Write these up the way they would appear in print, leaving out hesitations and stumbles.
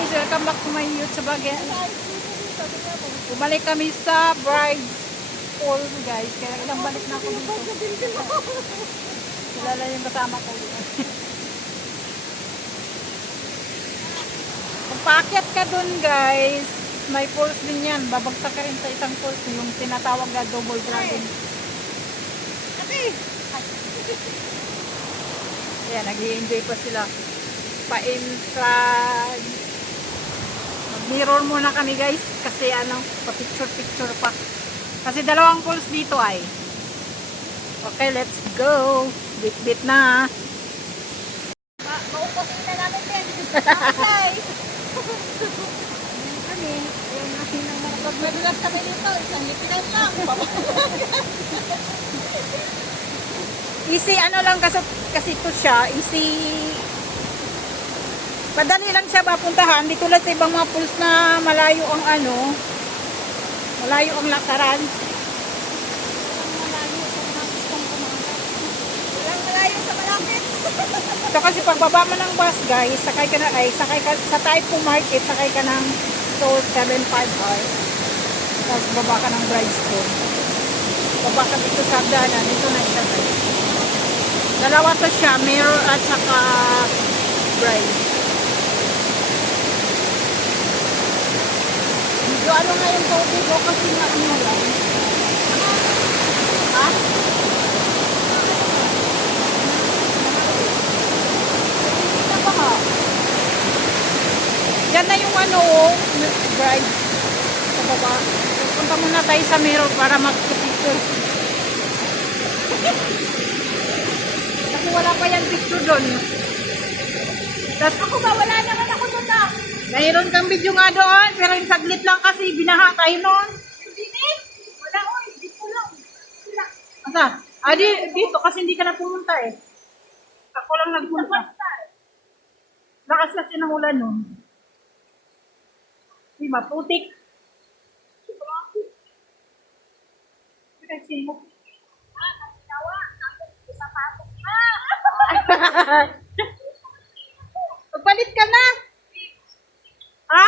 guys, welcome back to my YouTube again. Bumalik kami sa Bride Pool guys. Kaya ilang balik na ako dito. Kilala yung kasama ko. Kung paakyat ka dun guys, may falls din yan. Babagsak ka rin sa isang falls, yung tinatawag na double dragon. Ayan, nag-i-enjoy pa sila. Pa-entrance. Mag-mirror muna kami guys. Kasi ano, pa-picture-picture pa. Kasi dalawang pools dito ay. Okay, let's go. Bit-bit na. Mauposin na namin din. Okay. Ayan kami. Ayan natin ang mga. Pag madulas kami dito, isang lipinan lang. Easy ano lang kasi ito siya. Easy. Padali lang siya papuntahan. Di tulad sa ibang mga pools na malayo ang ano. Malayo ang lakaran. Walang malayo sa malapit. So kasi pagbaba mo ng bus guys, sakay ka sa Typo Market, sakay ka ng Toll 755. Tapos baba ka ng Bride School. Baba ka dito sa Agdanan, dito na siya guys. Dalawa to siya, Mirror at saka Bride. Medyo ano nga yung tubig ko kasi nga ano lang. Ha? Hindi ba nga? Yan na yung ano, Bride. Sa baba. Punta muna tayo sa mirror para mag-picture. Kasi wala pa yan picture doon. Tapos ako ba, wala naman ako doon na. Mayroon kang video nga doon, pero yung saglit lang kasi binaha tayo noon. Hindi eh. Wala oy. Dito lang. Asa? Ah, dito kasi hindi ka na pumunta eh. Ako lang nagpunta. Lakas kasi ng ulan noon. Di ba, putik. Kasi mo. Magpalit ka na. Ha?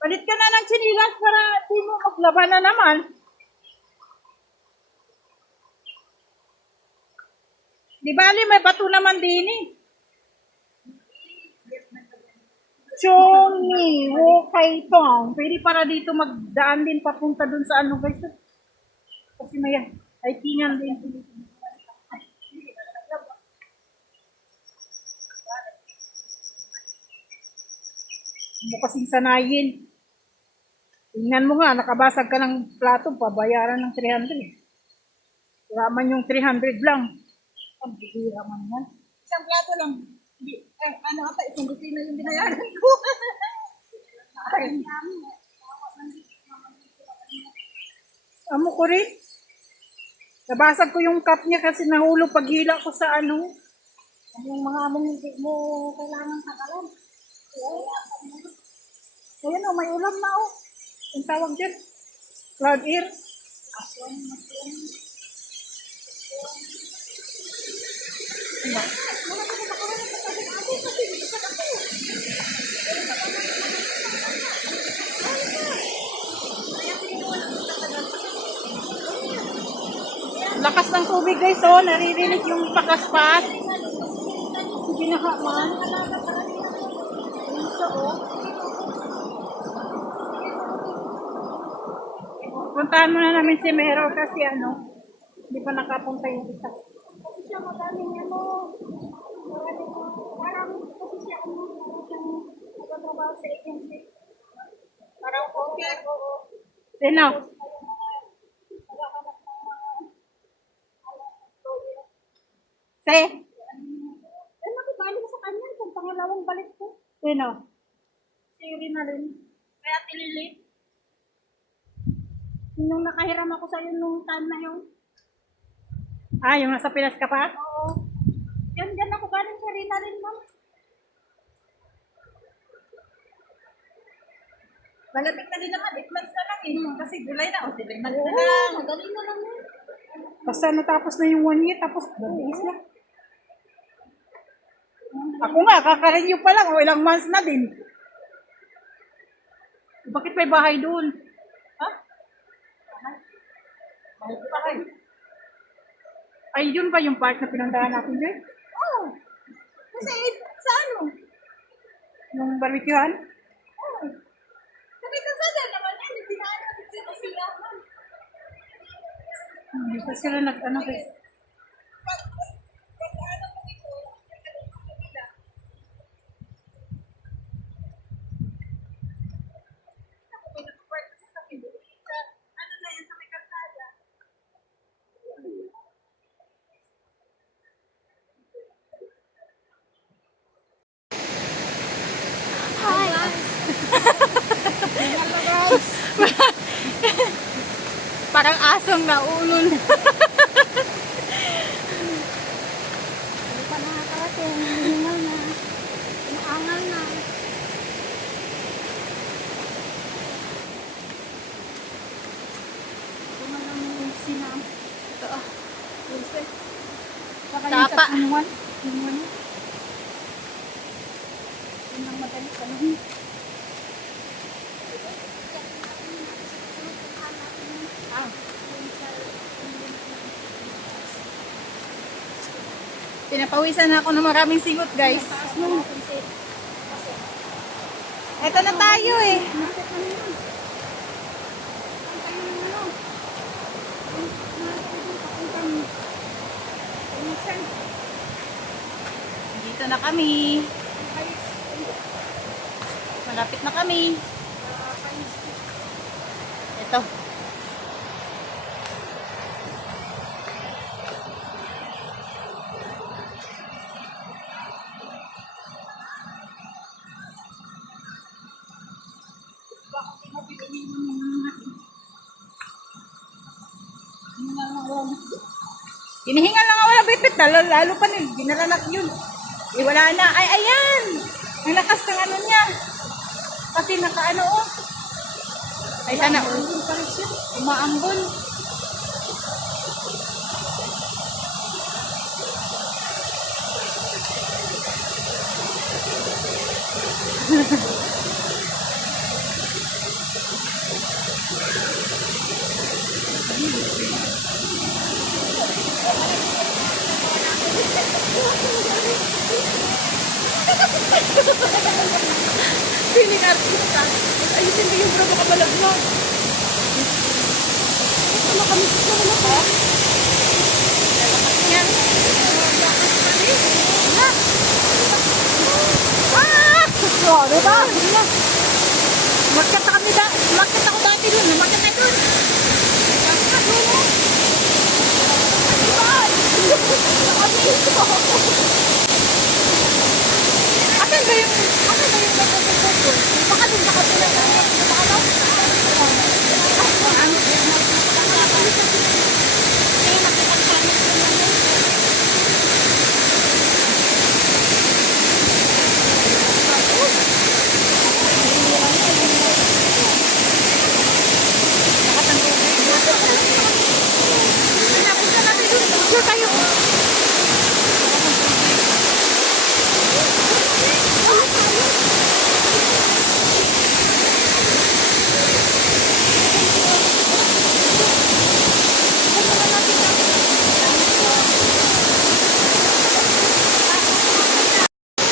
Palit ka na ng chinilas para di mo maglaban na naman. Di bali, may bato naman din eh. Chongi, okay tong. Pwede para dito magdaan din papunta dun sa ano guys. Kasi may hikingan din. Mo kasing sanayin. Tingnan mo nga, nakabasag ka ng plato, pabayaran ng 300. Wala man yung 300 lang. Ang bihira man yan. Isang plato lang. Ano ata, isang kusina yung binayaran ko. Amo ko rin. Nabasag ko yung cup niya kasi nahulog paghila ko sa ano. Yung mga among hindi mo kailangan takalan. Ayan o, may ulam na o. Yung tawag dyan. Cloud air. Lakas ng tubig guys oh. Naririnig yung pakaspas. Binaha man. Ito oh. Puntahan muna namin si Mero kasi ano, hindi pa nakapunta yung isa. Kasi siya maraming ano. Parang kasi siya ano. Nagtatrabaho sa agency. Parang okay. Sino? Se? Eh, makibali ka sa kanya kung pangalawang balik ko. Sino? Si Rina rin. Kaya tililit. Nung nakahiram ako sa'yo nung time na yun. Ah, yung nasa Pinas ka pa? Oo. Yan ako galing sa Rina rin, ma'am. Malapit na din naman. 8 months na lang eh. Kasi July na. O 7 months na lang. Madali na lang yun. Basta natapos na yung 1 year, tapos mabilis na. Ako nga, kaka-renew pa lang, o ilang months na din. Bakit may bahay doon? Ha? Bahay pa kayo. Ay, yun ba yung part na pinuntahan natin dyan? Oo. Kasi sa ano? Yung barbecuehan? Oo. Sabi ko sa dyan naman yan, dinaan natin sa silaman. Hindi pa sila nag-ano kasi. Pag-ano ko dito, nila. Ako may nag-work sa Cebu. Ano na yan, sa may kalsada. Hi guys! Hello guys! Parang asong naulol. Hindi pa nakakarating, hihingal na. Umaangal na. Ito na lang yung sinam. Ito ah. Saka Tapa. yung one. Yung one. Yun ang madali ka nun. Ah. Pinapawisan na ako ng maraming sigot, guys. Ito na tayo eh. Dito na kami. Malapit na kami. Ito. Hinihingal lang ako ng bipit. Lalo pa nun. Ginalanak yun. Eh, wala na. Ay, ayan! Ang lakas ng ano niya. Kasi nakaano oh. Ay, sana oh. Umaambon. Feeling artista. Ayusin mo yung bro, baka malaglag. Ano kami sa mga ka? Yan. Ah! Oh, diba? Umakyat na kami umakyat ako dati dun. Umakyat na dun. Asan ba yung nagkakasot ko? Baka dun sa kapila na. Baka daw? Picture tayo.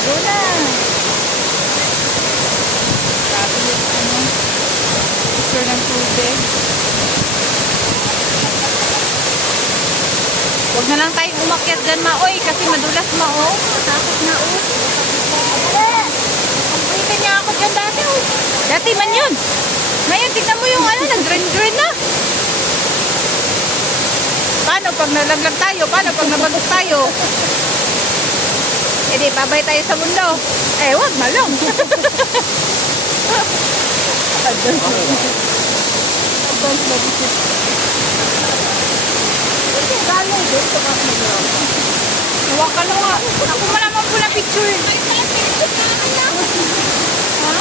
Doon na. Grabe yung ano, picture ng tubig. Huwag na lang tayong umakyat dyan, Maoy, kasi madulas, Mao. Matakot na, oh. Pagpulitan niya ako dyan dati, oh. Dati man yun. Ngayon, tignan mo yung ano, nag-green-green na. Paano pag nalaglag tayo? Paano pag nabagok tayo? Eh di, babay tayo sa mundo. Eh, wag, malong. Advance medicine. Hawakan mo nga. Ako mo naman po na picture. Ha?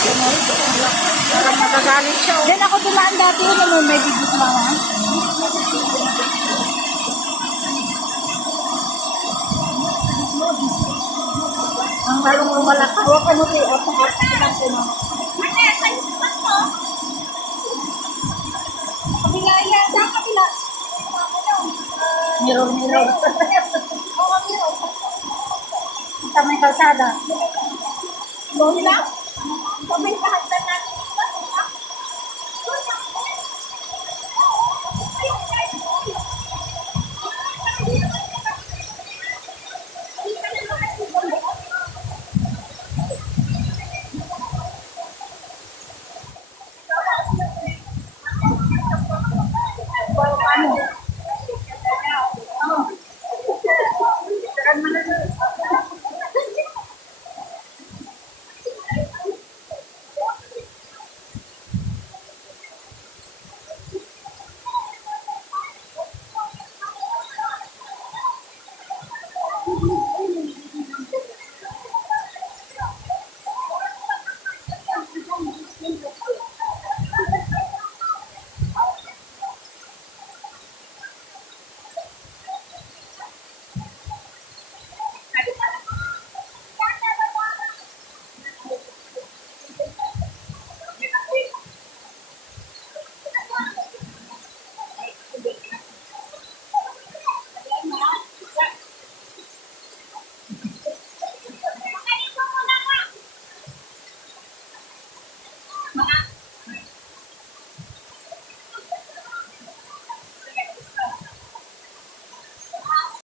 Parang magagalit siya. Then ako dumaan dati yun, ano, may bigis mama. Ang halong lumalakas. Huwag ka mo tayo, at saka mama. Kabila yan, saan kabila? Mirror. Oo, mirror. Sa may kalsada. Doon lang? Sabay sa hagdan natin dito. Doon lang. Paano?